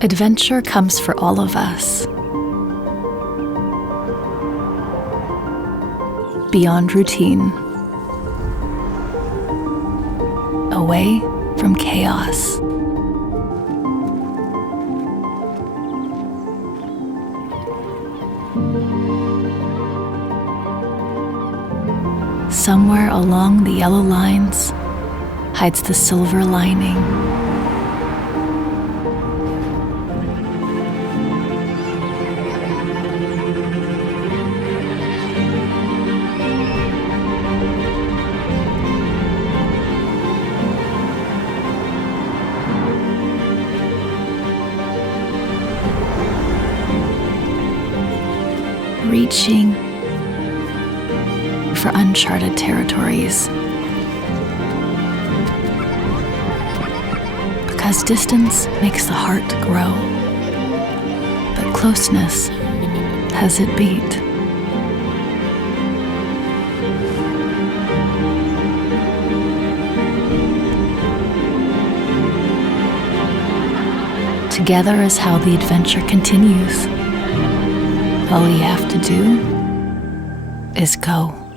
Adventure comes for all of us. Beyond routine. Away from chaos. Somewhere along the yellow lines hides the silver lining. Reaching for uncharted territories. Because distance makes the heart grow, but closeness has it beat. Together is how the adventure continues. All you have to do is go.